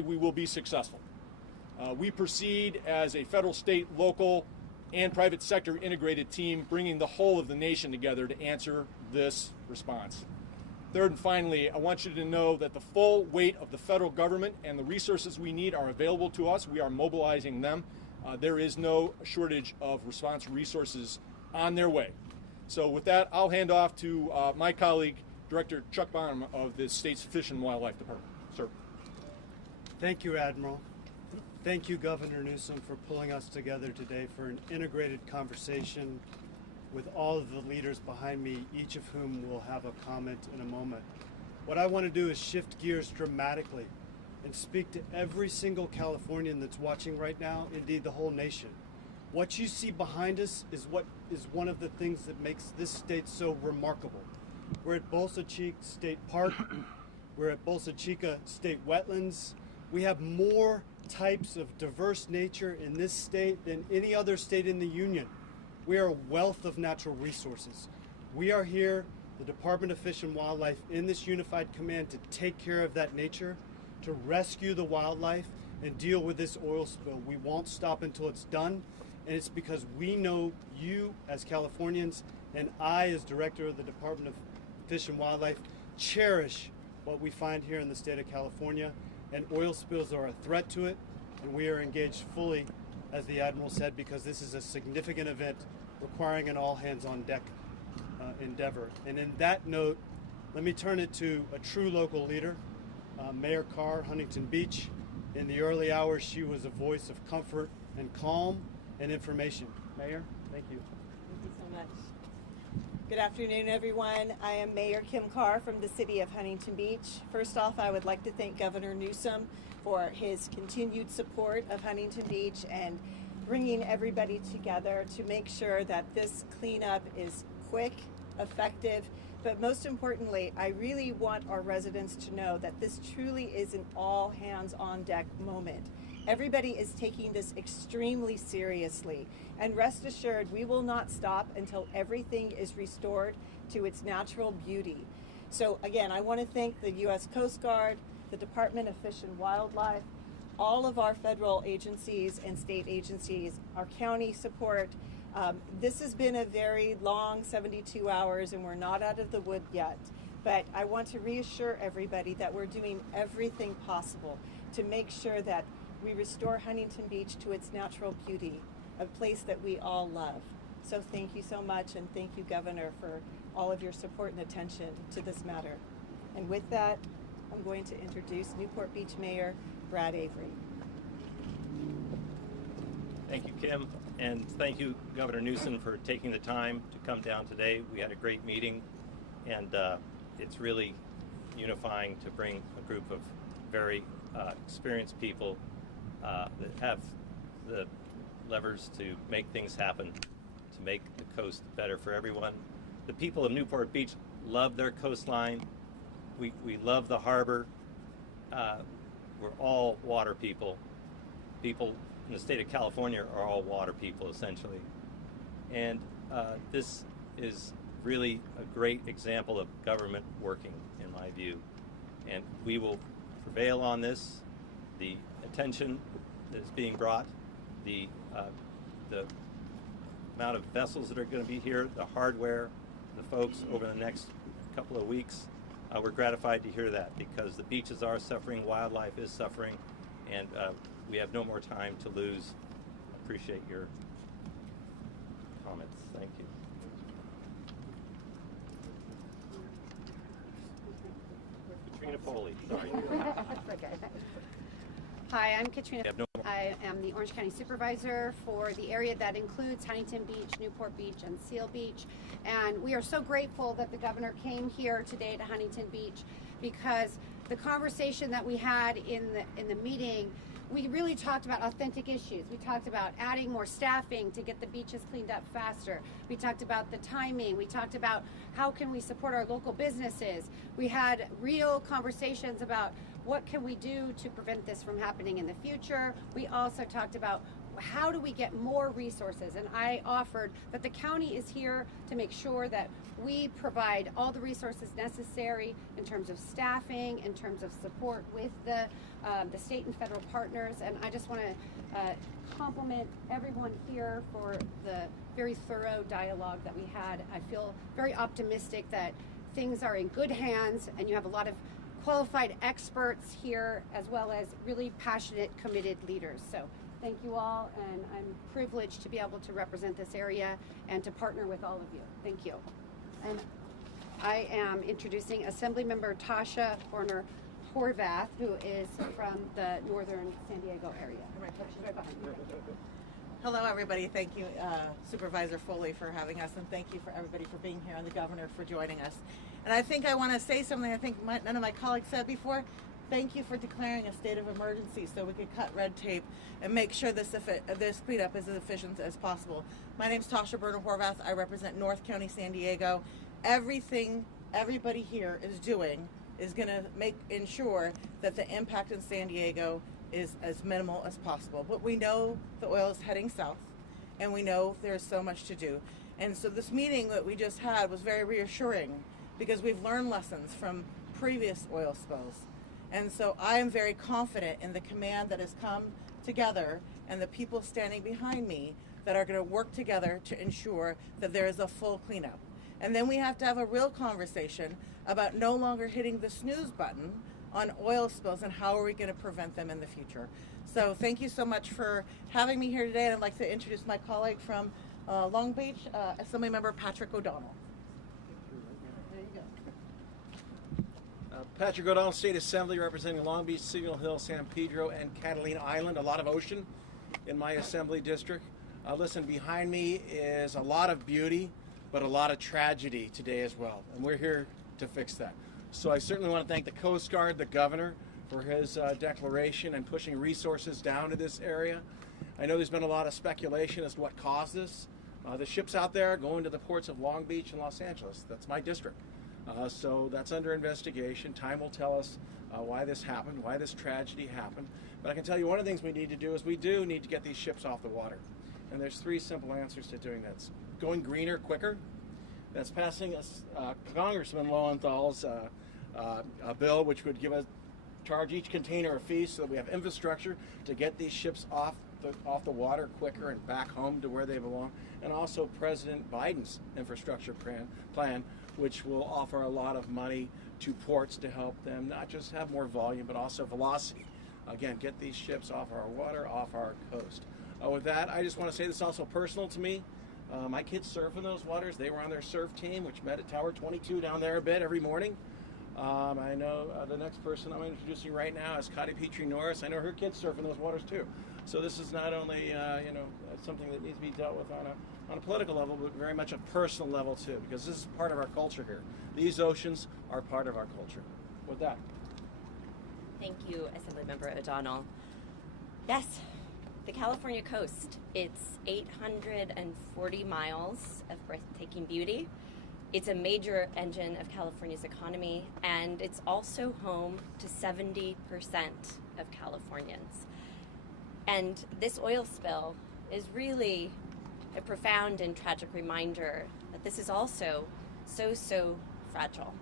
we will be successful. We proceed as a federal, state, local, and private sector integrated team, bringing the whole of the nation together to answer this response. Third and finally, I want you to know that the full weight of the federal government and the resources we need are available to us. We are mobilizing them. There is no shortage of response resources on their way. So with that, I'll hand off to my colleague, Director Chuck Bonham of the state's Fish and Wildlife Department. Sir. Thank you, Admiral. Thank you, Governor Newsom, for pulling us together today for an integrated conversation with all of the leaders behind me, each of whom will have a comment in a moment. What I want to do is shift gears dramatically and speak to every single Californian that's watching right now, indeed the whole nation. What you see behind us is what is one of the things that makes this state so remarkable. We're at Bolsa Chica State Park. We're at Bolsa Chica State Wetlands. We have more types of diverse nature in this state than any other state in the union. We are a wealth of natural resources. We are here, the Department of Fish and Wildlife, in this unified command to take care of that nature, to rescue the wildlife, and deal with this oil spill. We won't stop until it's done, and it's because we know you as Californians and I as Director of the Department of Fish and Wildlife cherish what we find here in the state of California, and oil spills are a threat to it, and we are engaged fully, as the Admiral said, because this is a significant event requiring an all-hands-on-deck endeavor. And in that note, let me turn it to a true local leader, Mayor Carr, Huntington Beach. In the early hours, she was a voice of comfort and calm and information. Mayor, thank you. Thank you so much. Good afternoon, everyone. I am Mayor Kim Carr from the city of Huntington Beach. First off, I would like to thank Governor Newsom for his continued support of Huntington Beach and bringing everybody together to make sure that this cleanup is quick, effective, but most importantly, I really want our residents to know that this truly is an all hands on deck moment. Everybody is taking this extremely seriously, and rest assured we will not stop until everything is restored to its natural beauty. So again, I want to thank the U.S. Coast Guard, the Department of Fish and Wildlife, all of our federal agencies and state agencies, our county support. This has been a very long 72 hours and we're not out of the wood yet. But I want to reassure everybody that we're doing everything possible to make sure that we restore Huntington Beach to its natural beauty, a place that we all love. So thank you so much, and thank you, Governor, for all of your support and attention to this matter. And with that, I'm going to introduce Newport Beach Mayor Brad Avery. Thank you, Kim, and thank you, Governor Newsom, for taking the time to come down today. We had a great meeting, and it's really unifying to bring a group of very experienced people that have the levers to make things happen, to make the coast better for everyone. The people of Newport Beach love their coastline. We love the harbor. We're all water people. People in the state of California are all water people, essentially. And this is really a great example of government working, in my view. And we will prevail on this. The attention that is being brought, the amount of vessels that are going to be here, the hardware, the folks over the next couple of weeks, we're gratified to hear that, because the beaches are suffering, wildlife is suffering, and we have no more time to lose. Appreciate your comments. Thank you. Katrina Foley, sorry. Okay. Hi, I'm Katrina. I am the Orange County Supervisor for the area that includes Huntington Beach, Newport Beach, and Seal Beach. And we are so grateful that the governor came here today to Huntington Beach, because the conversation that we had in the meeting, we really talked about authentic issues. We talked about adding more staffing to get the beaches cleaned up faster. We talked about the timing. We talked about how can we support our local businesses. We had real conversations about what can we do to prevent this from happening in the future. We also talked about how do we get more resources? And I offered that the county is here to make sure that we provide all the resources necessary in terms of staffing, in terms of support with the state and federal partners. And I just want to compliment everyone here for the very thorough dialogue that we had. I feel very optimistic that things are in good hands, and you have a lot of qualified experts here, as well as really passionate, committed leaders. So thank you all, and I'm privileged to be able to represent this area and to partner with all of you. Thank you. And I am introducing Assemblymember Tasha Horner Horvath, who is from the northern San Diego area. She's right behind me. Hello, everybody. Thank you, Supervisor Foley, for having us, and thank you for everybody for being here, and the governor for joining us. And I think I want to say something I think none of my colleagues said before. Thank you for declaring a state of emergency so we could cut red tape and make sure this cleanup is as efficient as possible. My name is Tasha Berner Horvath. I represent North County, San Diego. Everything everybody here is doing is going to ensure that the impact in San Diego is as minimal as possible. But we know the oil is heading south, and we know there's so much to do. And so this meeting that we just had was very reassuring, because we've learned lessons from previous oil spills. And so I am very confident in the command that has come together and the people standing behind me that are going to work together to ensure that there is a full cleanup. And then we have to have a real conversation about no longer hitting the snooze button on oil spills and how are we going to prevent them in the future. So thank you so much for having me here today, and I'd like to introduce my colleague from Long Beach, Assemblymember Patrick O'Donnell. There you go. Patrick O'Donnell, State Assembly, representing Long Beach, Signal Hill, San Pedro, and Catalina Island. A lot of ocean in my assembly district. Listen, behind me is a lot of beauty, but a lot of tragedy today as well, and we're here to fix that. So I certainly want to thank the Coast Guard, the governor, for his declaration and pushing resources down to this area. I know there's been a lot of speculation as to what caused this. The ships out there going to the ports of Long Beach and Los Angeles. That's my district. So that's under investigation. Time will tell us why this happened, why this tragedy happened. But I can tell you one of the things we need to do is we do need to get these ships off the water. And there's three simple answers to doing that. It's going greener, quicker. That's passing Congressman Lowenthal's a bill which would charge each container a fee so that we have infrastructure to get these ships off the water quicker and back home to where they belong. And also President Biden's infrastructure plan, which will offer a lot of money to ports to help them not just have more volume, but also velocity. Again, get these ships off our water, off our coast. With that, I just want to say this is also personal to me. My kids surf in those waters. They were on their surf team, which met at Tower 22 down there a bit every morning. I know the next person I'm introducing right now is Cotty Petrie Norris. I know her kids surf in those waters too. So this is not only something that needs to be dealt with on a political level, but very much a personal level too, because this is part of our culture here. These oceans are part of our culture. With that. Thank you, Assemblymember O'Donnell. Yes, the California coast. It's 840 miles of breathtaking beauty. It's a major engine of California's economy, and it's also home to 70% of Californians. And this oil spill is really a profound and tragic reminder that this is also so fragile.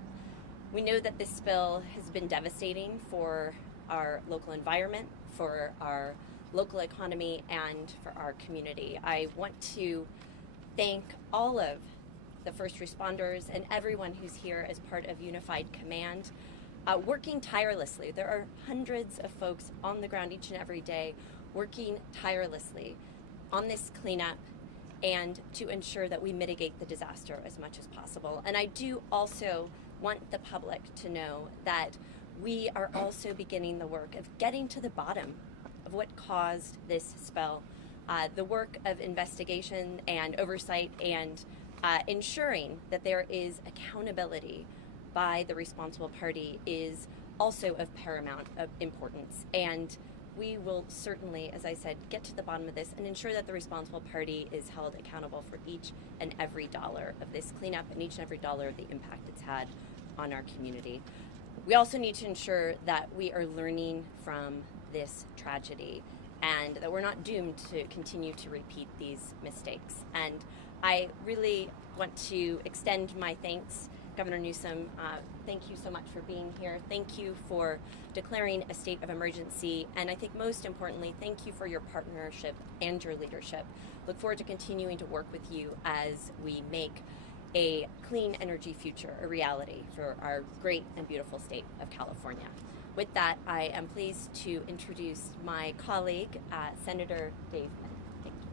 We know that this spill has been devastating for our local environment, for our local economy, and for our community. I want to thank all of the first responders and everyone who's here as part of Unified Command, working tirelessly. There are hundreds of folks on the ground each and every day working tirelessly on this cleanup and to ensure that we mitigate the disaster as much as possible. And I do also want the public to know that we are also beginning the work of getting to the bottom of what caused this spill. The work of investigation and oversight and ensuring that there is accountability by the responsible party is also of paramount importance. And we will certainly, as I said, get to the bottom of this and ensure that the responsible party is held accountable for each and every dollar of this cleanup and each and every dollar of the impact it's had on our community. We also need to ensure that we are learning from this tragedy, and that we're not doomed to continue to repeat these mistakes. And I really want to extend my thanks. Governor Newsom, thank you so much for being here. Thank you for declaring a state of emergency. And I think most importantly, thank you for your partnership and your leadership. Look forward to continuing to work with you as we make a clean energy future a reality for our great and beautiful state of California. With that, I am pleased to introduce my colleague, Senator Dave Min. Thank you.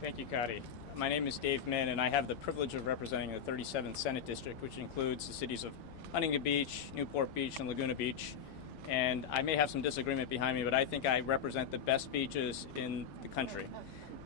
Thank you, Kari. My name is Dave Min, and I have the privilege of representing the 37th Senate District, which includes the cities of Huntington Beach, Newport Beach, and Laguna Beach. And I may have some disagreement behind me, but I think I represent the best beaches in the country.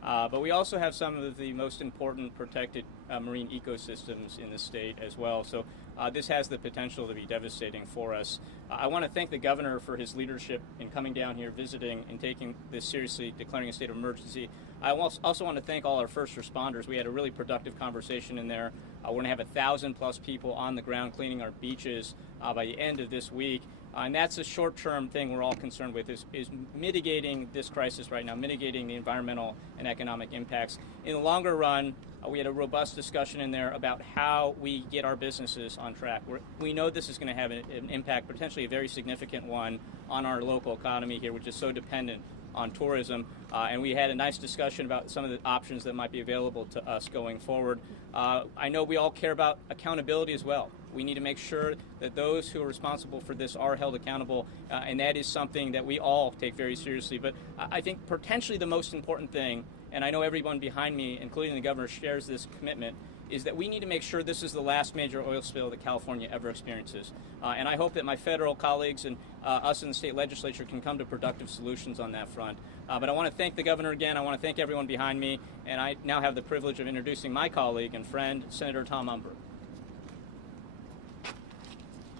But we also have some of the most important protected marine ecosystems in the state as well. So this has the potential to be devastating for us. I want to thank the governor for his leadership in coming down here, visiting, and taking this seriously, declaring a state of emergency. I also want to thank all our first responders. We had a really productive conversation in there. We're going to have 1,000+ people on the ground cleaning our beaches by the end of this week. And that's a short-term thing we're all concerned with, is mitigating this crisis right now, mitigating the environmental and economic impacts. In the longer run, we had a robust discussion in there about how we get our businesses on track. We know this is going to have an impact, potentially a very significant one, on our local economy here, which is so dependent on tourism. And we had a nice discussion about some of the options that might be available to us going forward. I know we all care about accountability as well. We need to make sure that those who are responsible for this are held accountable, and that is something that we all take very seriously. But I think potentially the most important thing, and I know everyone behind me, including the governor, shares this commitment, is that we need to make sure this is the last major oil spill that California ever experiences. And I hope that my federal colleagues and us in the state legislature can come to productive solutions on that front. But I want to thank the governor again. I want to thank everyone behind me. And I now have the privilege of introducing my colleague and friend, Senator Tom Umber.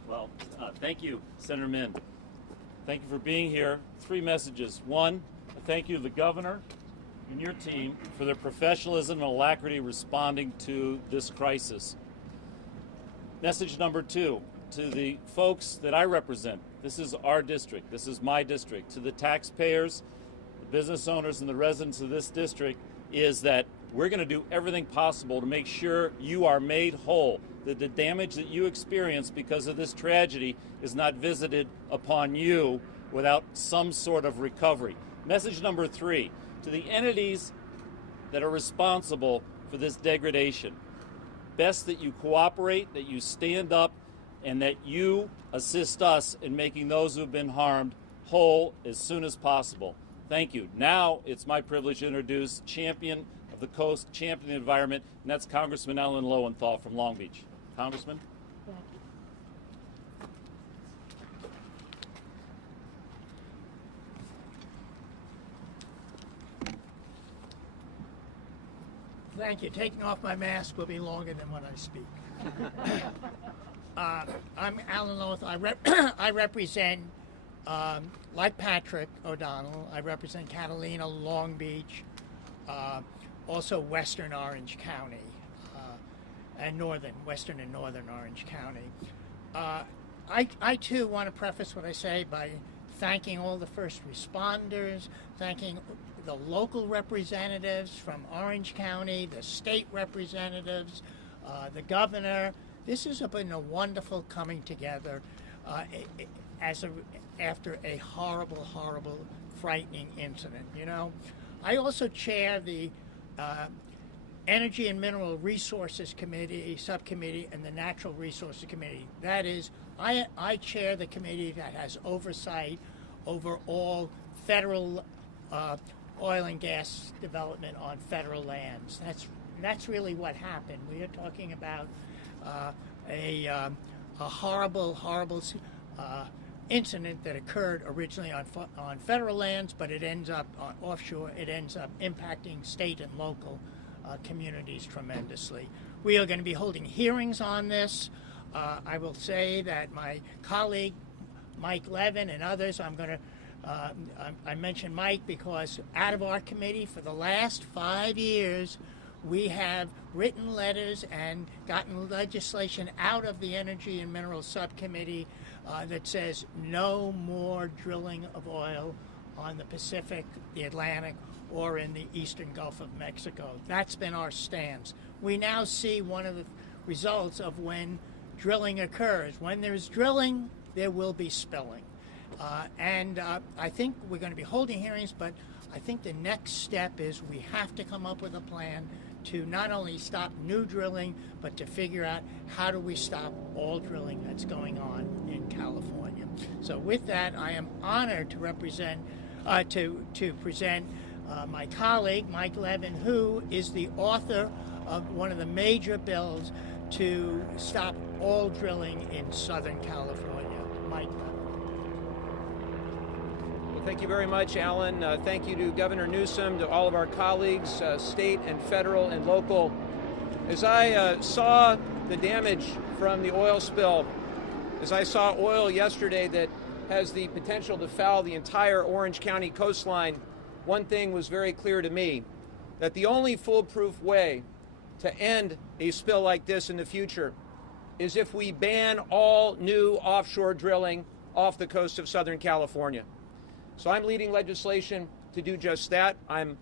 Well, thank you, Senator Min. Thank you for being here. 3 messages. 1, a thank you to the governor and your team for their professionalism and alacrity responding to this crisis. Message number 2, to the folks that I represent. This is our district. This is my district. To the taxpayers, the business owners, and the residents of this district, is that we're going to do everything possible to make sure you are made whole, that the damage that you experienced because of this tragedy is not visited upon you without some sort of recovery. Message number 3, to the entities that are responsible for this degradation. Best that you cooperate, that you stand up, and that you assist us in making those who have been harmed whole as soon as possible. Thank you. Now it's my privilege to introduce champion of the coast, champion of the environment, and that's Congressman Ellen Lowenthal from Long Beach. Congressman? Thank you. Taking off my mask will be longer than when I speak. I'm Alan Lowenthal. I represent, like Patrick O'Donnell, I represent Catalina, Long Beach, also Western Orange County, and Western and Northern Orange County. I too want to preface what I say by thanking all the first responders, thanking the local representatives from Orange County, the state representatives, the governor. This has been a wonderful coming together after a horrible, horrible, frightening incident. You know, I also chair the Energy and Mineral Resources Committee, Subcommittee, and the Natural Resources Committee. That is, I chair the committee that has oversight over all federal oil and gas development on federal lands. That's really what happened. We are talking about a horrible, horrible incident that occurred originally on federal lands, but it ends up offshore. It ends up impacting state and local communities tremendously. We are going to be holding hearings on this. I will say that my colleague Mike Levin and others, I mention Mike because out of our committee for the last 5 years, we have written letters and gotten legislation out of the Energy and Minerals Subcommittee that says no more drilling of oil on the Pacific, the Atlantic, or in the eastern Gulf of Mexico. That's been our stance. We now see one of the results of when drilling occurs. When there's drilling, there will be spilling. I think we're going to be holding hearings, but I think the next step is we have to come up with a plan to not only stop new drilling, but to figure out how do we stop all drilling that's going on in California. So with that, I am honored to represent, to present my colleague, Mike Levin, who is the author of one of the major bills to stop all drilling in Southern California. Mike Levin. Well, thank you very much, Alan. Thank you to Governor Newsom, to all of our colleagues, state and federal and local. As I saw the damage from the oil spill, as I saw oil yesterday that has the potential to foul the entire Orange County coastline, one thing was very clear to me, that the only foolproof way to end a spill like this in the future is if we ban all new offshore drilling off the coast of Southern California. So I'm leading legislation to do just that. I'm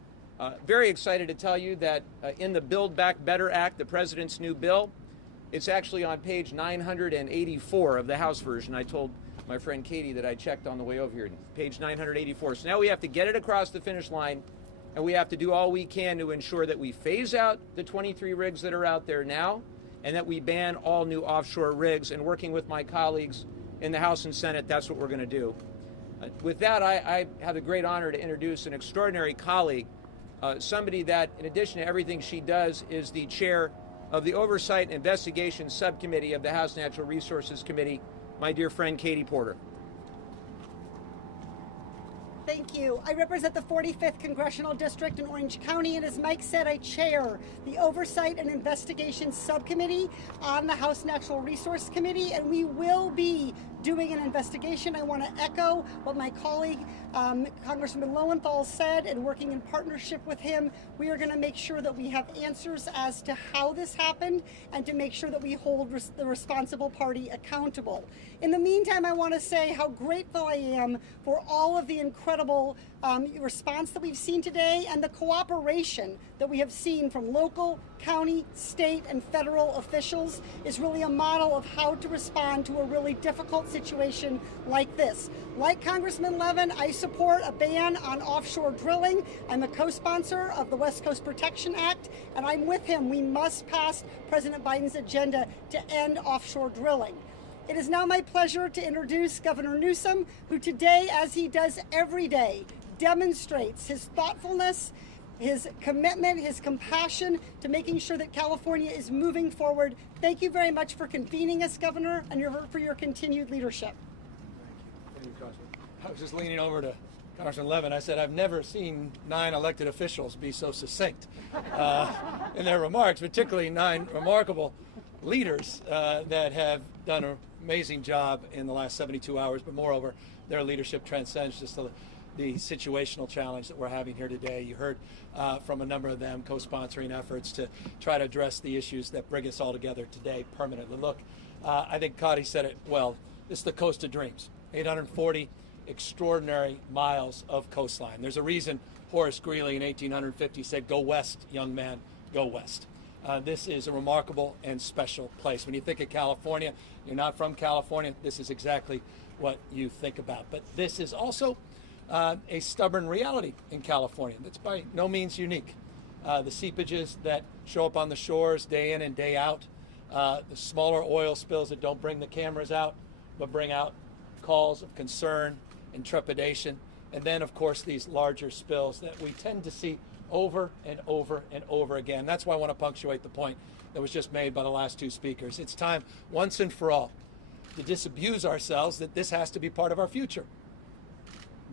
very excited to tell you that in the Build Back Better Act, the president's new bill, it's actually on page 984 of the House version. I told my friend Katie that I checked on the way over here, page 984. So now we have to get it across the finish line, and we have to do all we can to ensure that we phase out the 23 rigs that are out there now, and that we ban all new offshore rigs. And working with my colleagues in the House and Senate, that's what we're going to do. With that, I have the great honor to introduce an extraordinary colleague, somebody that, in addition to everything she does, is the chair of the Oversight and Investigation Subcommittee of the House Natural Resources Committee, my dear friend Katie Porter. Thank you. I represent the 45th Congressional District in Orange County, and as Mike said, I chair the Oversight and Investigation Subcommittee on the House Natural Resource Committee, and we will be doing an investigation. I want to echo what my colleague, Congressman Lowenthal said, and working in partnership with him, we are going to make sure that we have answers as to how this happened and to make sure that we hold the responsible party accountable. In the meantime, I want to say how grateful I am for all of the incredible response that we've seen today and the cooperation that we have seen from local, county, state, and federal officials is really a model of how to respond to a really difficult situation like this. Like Congressman Levin, I support a ban on offshore drilling. I'm a co-sponsor of the West Coast Protection Act, and I'm with him. We must pass President Biden's agenda to end offshore drilling. It is now my pleasure to introduce Governor Newsom, who today, as he does every day, demonstrates his thoughtfulness, his commitment, his compassion to making sure that California is moving forward. Thank you very much for convening us, Governor, and for your continued leadership. Thank you, Congressman. I was just leaning over to Congressman Levin. I said, I've never seen 9 elected officials be so succinct in their remarks, particularly 9 remarkable leaders that have done an amazing job in the last 72 hours, but moreover, their leadership transcends just the situational challenge that we're having here today. You heard from a number of them co-sponsoring efforts to try to address the issues that bring us all together today permanently. Look, I think Cotty said it well. This is the coast of dreams. 840 extraordinary miles of coastline. There's a reason Horace Greeley in 1850 said, "Go west, young man, go west." This is a remarkable and special place. When you think of California, you're not from California, this is exactly what you think about. But this is also a stubborn reality in California that's by no means unique. The seepages that show up on the shores day in and day out, the smaller oil spills that don't bring the cameras out, but bring out calls of concern and trepidation, and then, of course, these larger spills that we tend to see over and over and over again. That's why I want to punctuate the point that was just made by the last 2 speakers. It's time, once and for all, to disabuse ourselves that this has to be part of our future.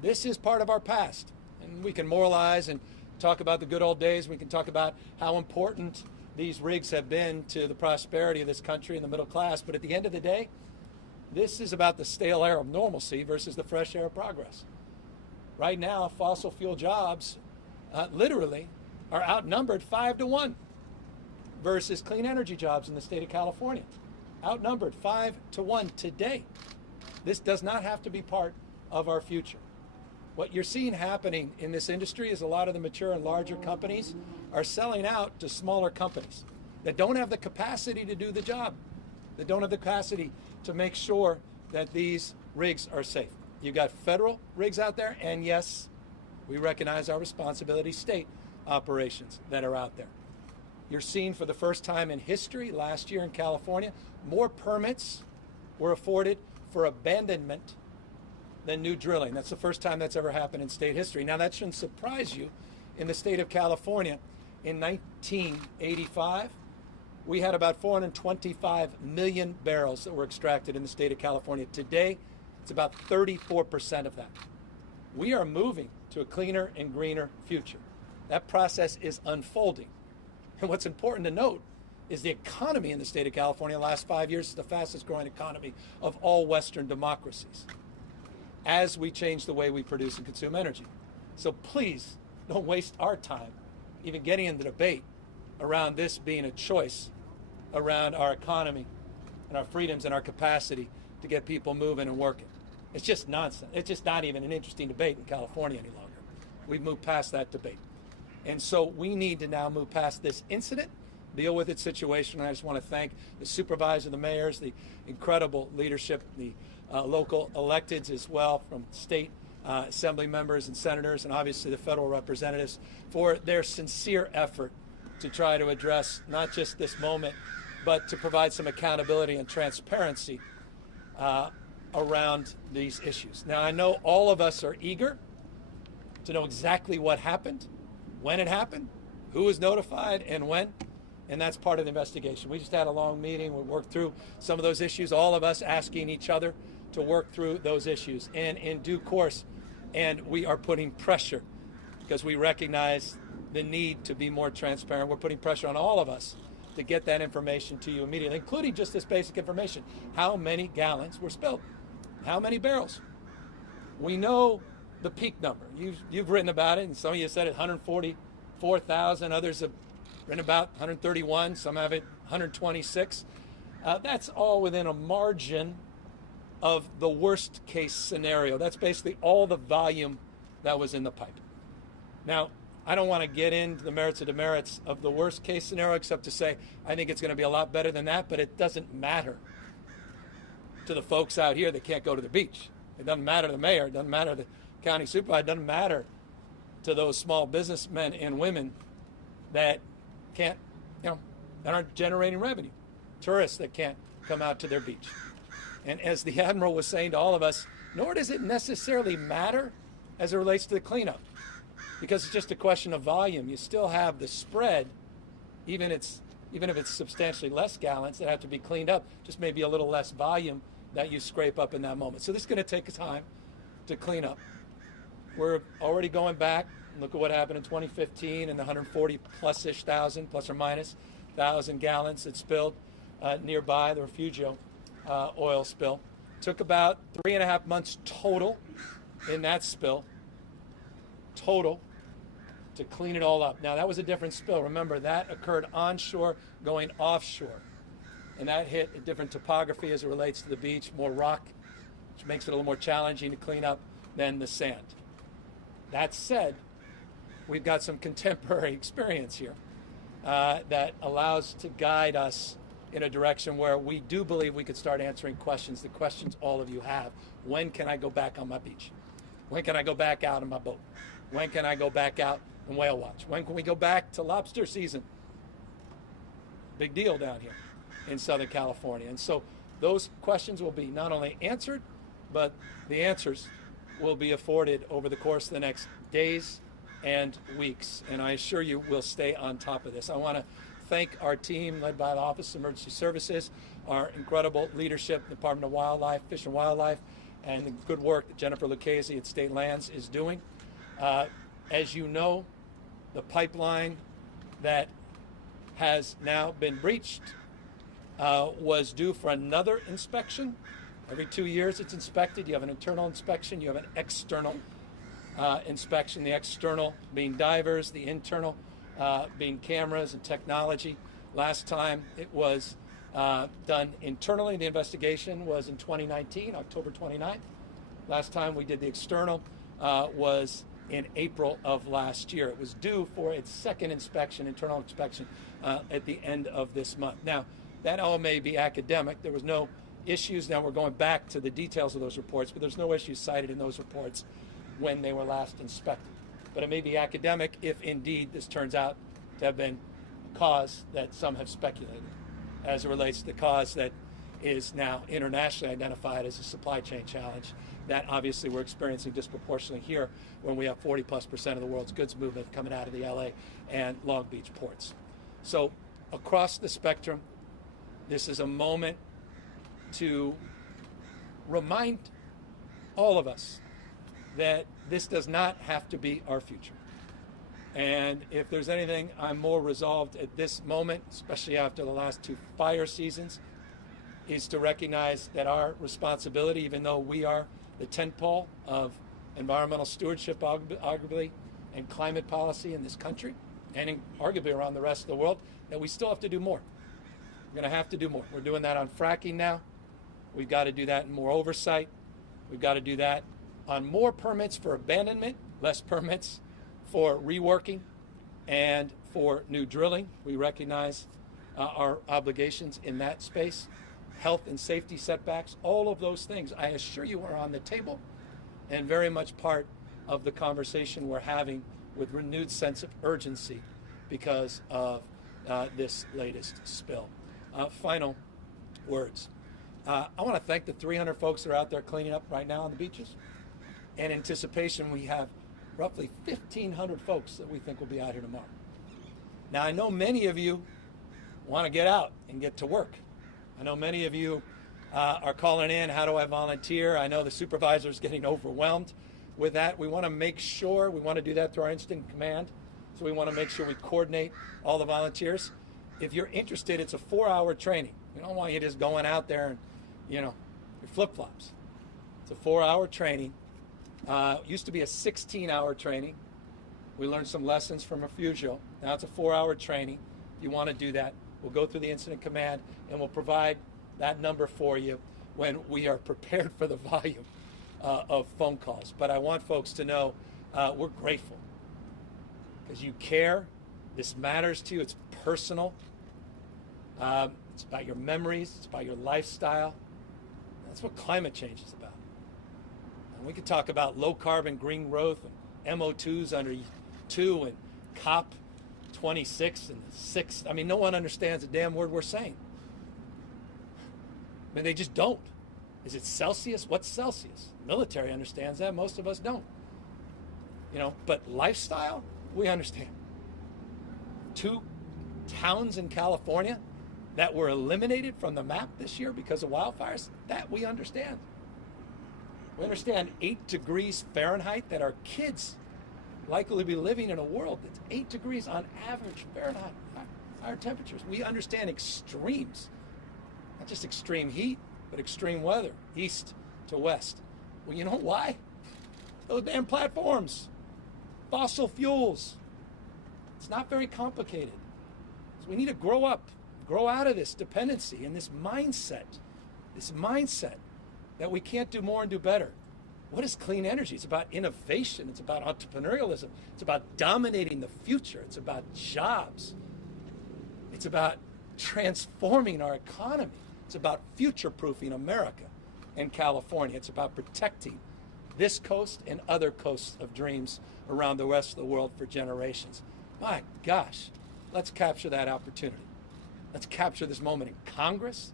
This is part of our past. And we can moralize and talk about the good old days. We can talk about how important these rigs have been to the prosperity of this country and the middle class. But at the end of the day, this is about the stale air of normalcy versus the fresh air of progress. Right now, fossil fuel jobs literally are outnumbered 5-1 versus clean energy jobs in the state of California. Outnumbered 5-1 today. This does not have to be part of our future. What you're seeing happening in this industry is a lot of the mature and larger companies are selling out to smaller companies that don't have the capacity to do the job, that don't have the capacity to make sure that these rigs are safe. You've got federal rigs out there, and yes, we recognize our responsibility, state operations that are out there. You're seeing for the first time in history, last year in California, more permits were afforded for abandonment than new drilling. That's the first time that's ever happened in state history. Now, that shouldn't surprise you. In the state of California, in 1985, we had about 425 million barrels that were extracted in the state of California. Today, it's about 34% of that. We are moving to a cleaner and greener future. That process is unfolding. And what's important to note is the economy in the state of California, the last 5 years, is the fastest growing economy of all Western democracies as we change the way we produce and consume energy. So please don't waste our time even getting into debate around this being a choice around our economy and our freedoms and our capacity to get people moving and working. It's just nonsense. It's just not even an interesting debate in California any longer. We've moved past that debate. And so we need to now move past this incident, deal with its situation. And I just want to thank the supervisor, the mayors, the incredible leadership, the local electeds as well from state assembly members and senators, and obviously the federal representatives for their sincere effort to try to address not just this moment, but to provide some accountability and transparency around these issues. Now, I know all of us are eager to know exactly what happened, when it happened, who was notified, and when, and that's part of the investigation. We just had a long meeting. We worked through some of those issues, all of us asking each other to work through those issues, and in due course, and we are putting pressure because we recognize the need to be more transparent. We're putting pressure on all of us to get that information to you immediately, including just this basic information. How many gallons were spilled? How many barrels? We know the peak number. You've written about it, and some of you said it, 144,000. Others have written about 131. Some have it 126. That's all within a margin of the worst case scenario. That's basically all the volume that was in the pipe. Now, I don't want to get into the merits or demerits of the worst case scenario except to say I think it's going to be a lot better than that, but it doesn't matter to the folks out here that can't go to the beach. It doesn't matter to the mayor. It doesn't matter to the county supervisor. It doesn't matter to those small businessmen and women that can't, that aren't generating revenue. Tourists that can't come out to their beach. And as the Admiral was saying to all of us, nor does it necessarily matter as it relates to the cleanup, because it's just a question of volume. You still have the spread, even if it's substantially less gallons that have to be cleaned up, just maybe a little less volume that you scrape up in that moment. So this is going to take time to clean up. We're already going back. Look at what happened in 2015 and the 140 plus-ish thousand, plus or minus, thousand gallons that spilled nearby, the Refugio oil spill. Took about 3.5 months total in that spill, total, to clean it all up. Now, that was a different spill. Remember, that occurred onshore going offshore. And that hit a different topography as it relates to the beach, more rock, which makes it a little more challenging to clean up than the sand. That said, we've got some contemporary experience here that allows to guide us in a direction where we do believe we could start answering questions, the questions all of you have. When can I go back on my beach? When can I go back out on my boat? When can I go back out and whale watch? When can we go back to lobster season? Big deal down here in Southern California. And so those questions will be not only answered, but the answers will be afforded over the course of the next days and weeks. And I assure you we'll stay on top of this. I want to thank our team led by the Office of Emergency Services, our incredible leadership, Department of Wildlife, Fish and Wildlife, and the good work that Jennifer Lucchese at State Lands is doing. As you know, the pipeline that has now been breached was due for another inspection. Every 2 years it's inspected. You have an internal inspection, you have an external inspection, the external being divers, the internal being cameras and technology. Last time it was done internally. The investigation was in 2019, October 29th. Last time we did the external was in April of last year. It was due for its second inspection, internal inspection, at the end of this month. Now, that all may be academic. There was no issues. Now we're going back to the details of those reports, but there's no issues cited in those reports when they were last inspected. But it may be academic if indeed this turns out to have been a cause that some have speculated as it relates to the cause that is now internationally identified as a supply chain challenge that obviously we're experiencing disproportionately here when we have 40+% of the world's goods movement coming out of the LA and Long Beach ports. So across the spectrum, this is a moment to remind all of us that this does not have to be our future. And if there's anything I'm more resolved at this moment, especially after the last 2 fire seasons, is to recognize that our responsibility, even though we are the tentpole of environmental stewardship, arguably, and climate policy in this country, and arguably around the rest of the world, that we still have to do more. We're going to have to do more. We're doing that on fracking now. We've got to do that in more oversight. We've got to do that on more permits for abandonment, less permits for reworking and for new drilling. We recognize our obligations in that space. Health and safety setbacks, all of those things, I assure you, are on the table and very much part of the conversation we're having with renewed sense of urgency because of this latest spill. Final words. I want to thank the 300 folks that are out there cleaning up right now on the beaches. In anticipation, we have roughly 1,500 folks that we think will be out here tomorrow. Now, I know many of you want to get out and get to work. I know many of you are calling in, how do I volunteer? I know the supervisor's getting overwhelmed with that. We want to make sure, we want to do that through our instant command. So we want to make sure we coordinate all the volunteers. If you're interested, it's a 4-hour training. We don't want you just going out there and, your flip-flops. It's a 4-hour training. Used to be a 16-hour training. We learned some lessons from Refugio. Now it's a 4-hour training. If you want to do that, we'll go through the incident command and we'll provide that number for you when we are prepared for the volume of phone calls. But I want folks to know we're grateful because you care. This matters to you. It's personal. It's about your memories. It's about your lifestyle. That's what climate change is about. And we could talk about low carbon green growth and MO2s under 2 and COP 26 and 6. I mean, no one understands a damn word we're saying. I mean, they just don't. Is it Celsius? What's Celsius? Military understands that. Most of us don't. But lifestyle, we understand. 2 towns in California that were eliminated from the map this year because of wildfires, that we understand. We understand 8 degrees Fahrenheit, that our kids likely be living in a world that's 8 degrees on average Fahrenheit, higher temperatures. We understand extremes, not just extreme heat, but extreme weather, east to west. Well, you know why? Those damn platforms, fossil fuels. It's not very complicated. So we need to grow up, grow out of this dependency and this mindset that we can't do more and do better. What is clean energy? It's about innovation. It's about entrepreneurialism. It's about dominating the future. It's about jobs. It's about transforming our economy. It's about future-proofing America and California. It's about protecting this coast and other coasts of dreams around the rest of the world for generations. My gosh, let's capture that opportunity. Let's capture this moment in Congress.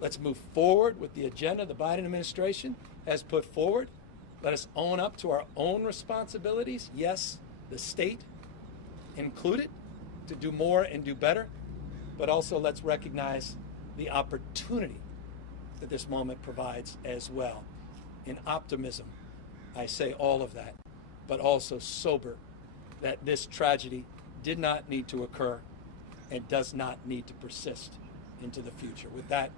Let's move forward with the agenda the Biden administration has put forward. Let us own up to our own responsibilities. Yes, the state included, to do more and do better. But also let's recognize the opportunity that this moment provides as well. In optimism, I say all of that, but also sober that this tragedy did not need to occur and does not need to persist into the future. With that,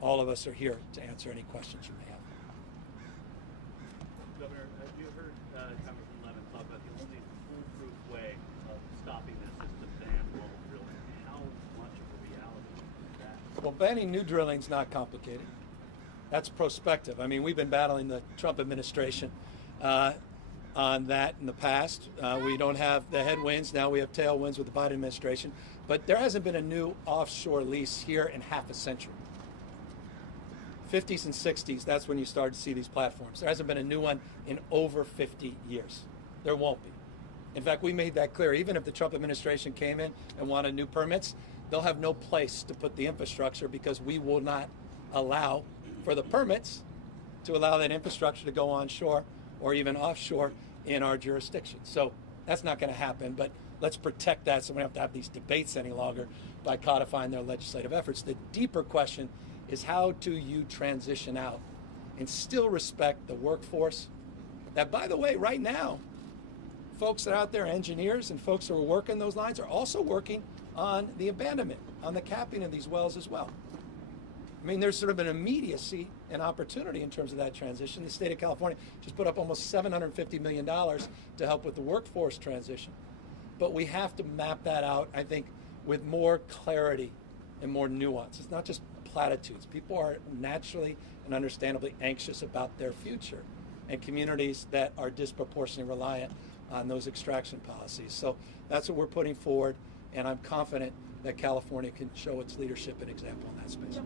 all of us are here to answer any questions you may have. Governor, you heard Congressman Levin talk about the only foolproof way of stopping this is to ban global drilling. How much of a reality Well, banning new drilling's not complicated. That's prospective. I mean, we've been battling the Trump administration on that in the past. We don't have the headwinds. Now we have tailwinds with the Biden administration. But there hasn't been a new offshore lease here in half a century. 50s and 60s, that's when you started to see these platforms. There hasn't been a new one in over 50 years. There won't be. In fact, we made that clear. Even if the Trump administration came in and wanted new permits, they'll have no place to put the infrastructure because we will not allow for the permits to allow that infrastructure to go onshore or even offshore in our jurisdiction. So that's not going to happen, but let's protect that so we don't have to have these debates any longer by codifying their legislative efforts. The deeper question is, how do you transition out and still respect the workforce that, by the way, right now, folks that are out there, engineers and folks who are working those lines, are also working on the abandonment, on the capping of these wells as well. I mean, there's sort of an immediacy and opportunity in terms of that transition. The state of California just put up almost $750 million to help with the workforce transition. But we have to map that out, I think, with more clarity and more nuance. It's not just platitudes. People are naturally and understandably anxious about their future, and communities that are disproportionately reliant on those extraction policies. So that's what we're putting forward, and I'm confident that California can show its leadership and example in that space.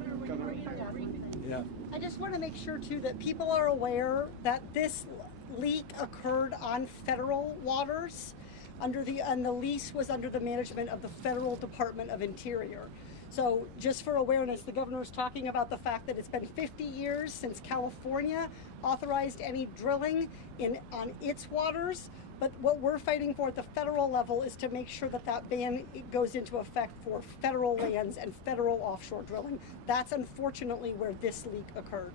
Yeah. I just want to make sure too that people are aware that this leak occurred on federal waters and the lease was under the management of the Federal Department of Interior. So just for awareness, the governor's talking about the fact that it's been 50 years since California authorized any drilling on its waters. But what we're fighting for at the federal level is to make sure that that ban goes into effect for federal lands and federal offshore drilling. That's unfortunately where this leak occurred.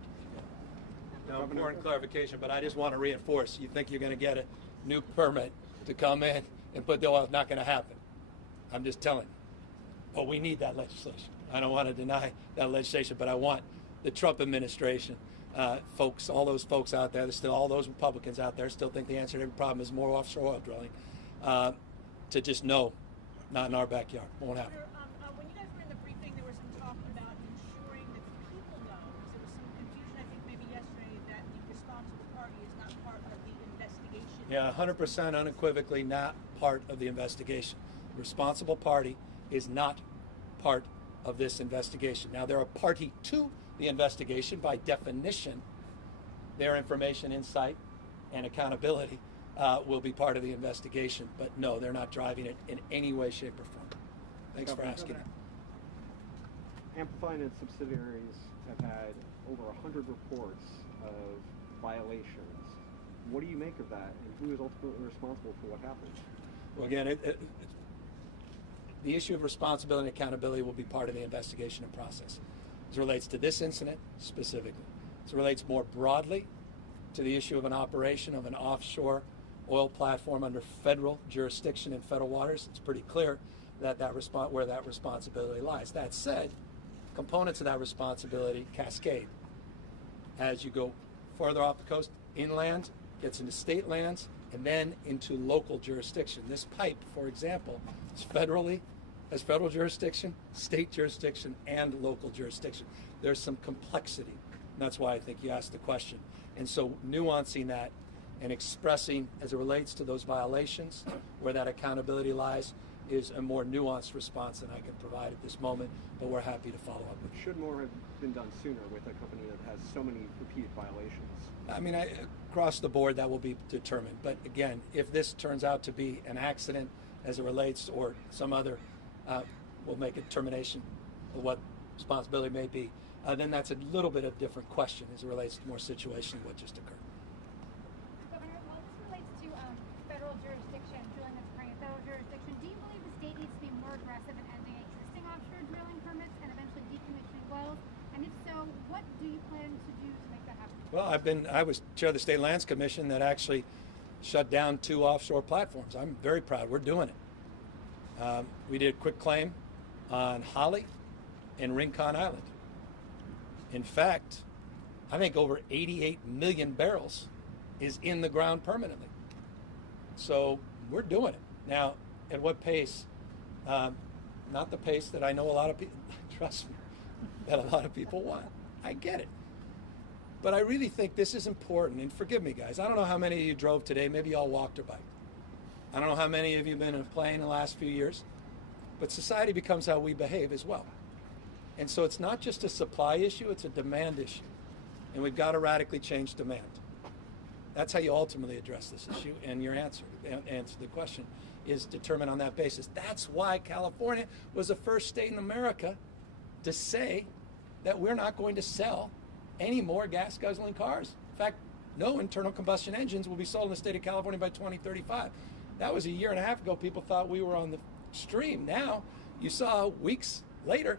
Now, important clarification, but I just want to reinforce, you think you're going to get a new permit to come in and put the oil, not going to happen. I'm just telling you. But we need that legislation. I don't want to deny that legislation, but I want the Trump administration, folks, all those folks out there, there's still all those Republicans out there still think the answer to every problem is more offshore oil drilling, to just know, not in our backyard. Won't happen. When you guys were in the briefing, there was some talk about ensuring that people know, because there was some confusion, I think maybe yesterday, that the responsible party is not part of the investigation. Yeah, 100% unequivocally not part of the investigation. The responsible party is not part of this investigation. Now, they're a party to the investigation. By definition, their information, insight, and accountability will be part of the investigation. But no, they're not driving it in any way, shape, or form. Thanks for asking. Amplify and its subsidiaries have had over 100 reports of violations. What do you make of that, and who is ultimately responsible for what happens? Well, again, the issue of responsibility and accountability will be part of the investigation and process as it relates to this incident specifically. As it relates more broadly to the issue of an operation of an offshore oil platform under federal jurisdiction in federal waters, it's pretty clear that where that responsibility lies. That said, components of that responsibility cascade. As you go farther off the coast, inland, gets into state lands, and then into local jurisdiction. This pipe, for example, is has federal jurisdiction, state jurisdiction, and local jurisdiction. There's some complexity, and that's why I think you asked the question. And so nuancing that and expressing as it relates to those violations, where that accountability lies, is a more nuanced response than I can provide at this moment, but we're happy to follow up with it. Should more have been done sooner with a company that has so many repeated violations? I mean, across the board, that will be determined. But again, if this turns out to be an accident as it relates, or some other, we'll make a determination of what responsibility may be, then that's a little bit of a different question as it relates to more situation what just occurred. Governor, while this relates to federal jurisdiction, drilling that's occurring in federal jurisdiction, do you believe the state needs to be more aggressive in ending existing offshore drilling permits and eventually decommissioning wells? And if so, what do you plan to do to make that happen? Well, I was chair of the State Lands Commission that actually shut down 2 offshore platforms. I'm very proud. We're doing it. We did quick claim on Holly and Rincon Island. In fact, I think over 88 million barrels is in the ground permanently. So we're doing it. Now, at what pace? Not the pace that I know a lot of people, trust me, that a lot of people want. I get it. But I really think this is important, and forgive me, guys. I don't know how many of you drove today. Maybe you all walked or biked. I don't know how many of you have been in a plane in the last few years. But society becomes how we behave as well. And so it's not just a supply issue, it's a demand issue. And we've got to radically change demand. That's how you ultimately address this issue, and your answer to the question is determined on that basis. That's why California was the first state in America to say that we're not going to sell any more gas guzzling cars. In fact, no internal combustion engines will be sold in the state of California by 2035. That was a year and a half ago. People thought we were on the stream. Now, you saw weeks later,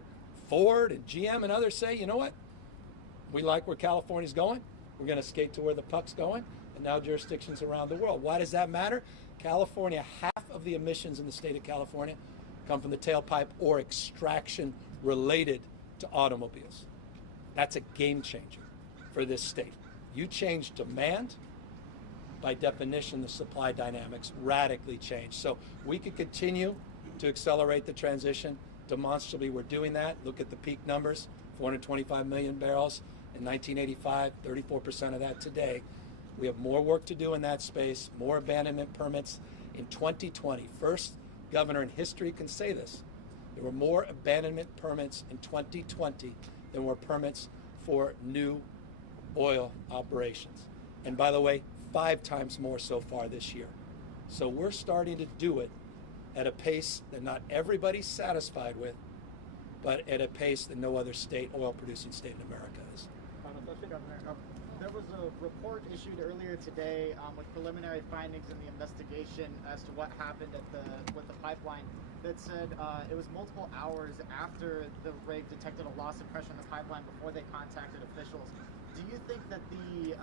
Ford and GM and others say, you know what? We like where California's going. We're going to skate to where the puck's going. And now jurisdictions around the world. Why does that matter? California, half of the emissions in the state of California come from the tailpipe or extraction related to automobiles. That's a game changer for this state. You change demand, by definition, the supply dynamics radically change. So we could continue to accelerate the transition. Demonstrably, we're doing that. Look at the peak numbers, 425 million barrels in 1985, 34% of that today. We have more work to do in that space, more abandonment permits in 2020. First governor in history can say this. There were more abandonment permits in 2020 than were permits for new oil operations. And by the way, 5 times more so far this year. So we're starting to do it at a pace that not everybody's satisfied with, but at a pace that no other state, oil-producing state in America is. There was a report issued earlier today with preliminary findings in the investigation as to what happened with the pipeline that said it was multiple hours after the rig detected a loss of pressure in the pipeline before they contacted officials. Do you think that the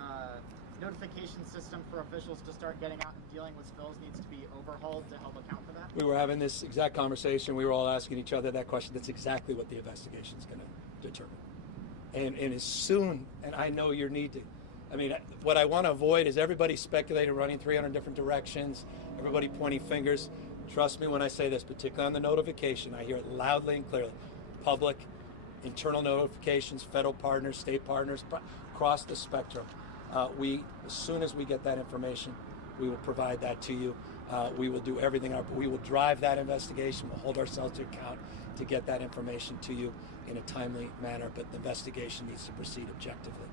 notification system for officials to start getting out and dealing with spills needs to be overhauled to help account for that? We were having this exact conversation. We were all asking each other that question. That's exactly what the investigation is going to determine. And as soon, and I know your need to, I mean, what I want to avoid is everybody speculating, running 300 different directions, everybody pointing fingers. Trust me when I say this, particularly on the notification, I hear it loudly and clearly. Public, internal notifications, federal partners, state partners, across the spectrum. As soon as we get that information, we will provide that to you. We will do everything. We will drive that investigation. We'll hold ourselves to account to get that information to you in a timely manner, but the investigation needs to proceed objectively.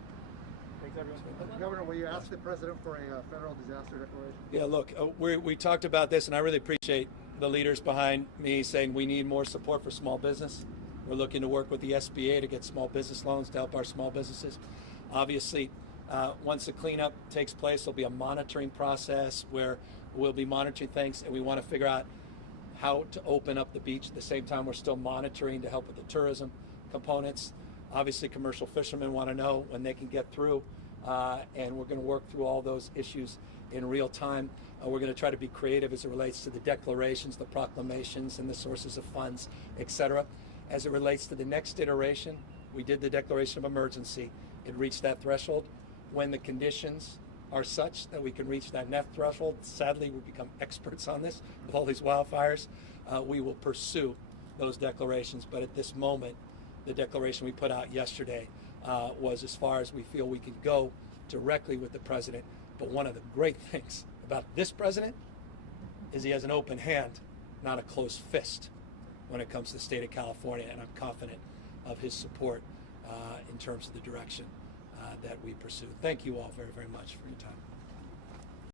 Thanks, everyone. Governor, will you ask the president for a federal disaster declaration? Yeah, look, we talked about this, and I really appreciate the leaders behind me saying we need more support for small business. We're looking to work with the SBA to get small business loans to help our small businesses. Obviously, once the cleanup takes place, there'll be a monitoring process where we'll be monitoring things, and we want to figure out how to open up the beach. At the same time, we're still monitoring to help with the tourism components. Obviously, commercial fishermen want to know when they can get through, and we're going to work through all those issues in real time. We're going to try to be creative as it relates to the declarations, the proclamations, and the sources of funds, et cetera. As it relates to the next iteration, we did the declaration of emergency. It reached that threshold. When the conditions are such that we can reach that net threshold, sadly, we've become experts on this with all these wildfires, we will pursue those declarations. But at this moment, the declaration we put out yesterday was as far as we feel we can go directly with the president. But one of the great things about this president is he has an open hand, not a closed fist when it comes to the state of California, and I'm confident of his support in terms of the direction that we pursue. Thank you all very, very much for your time.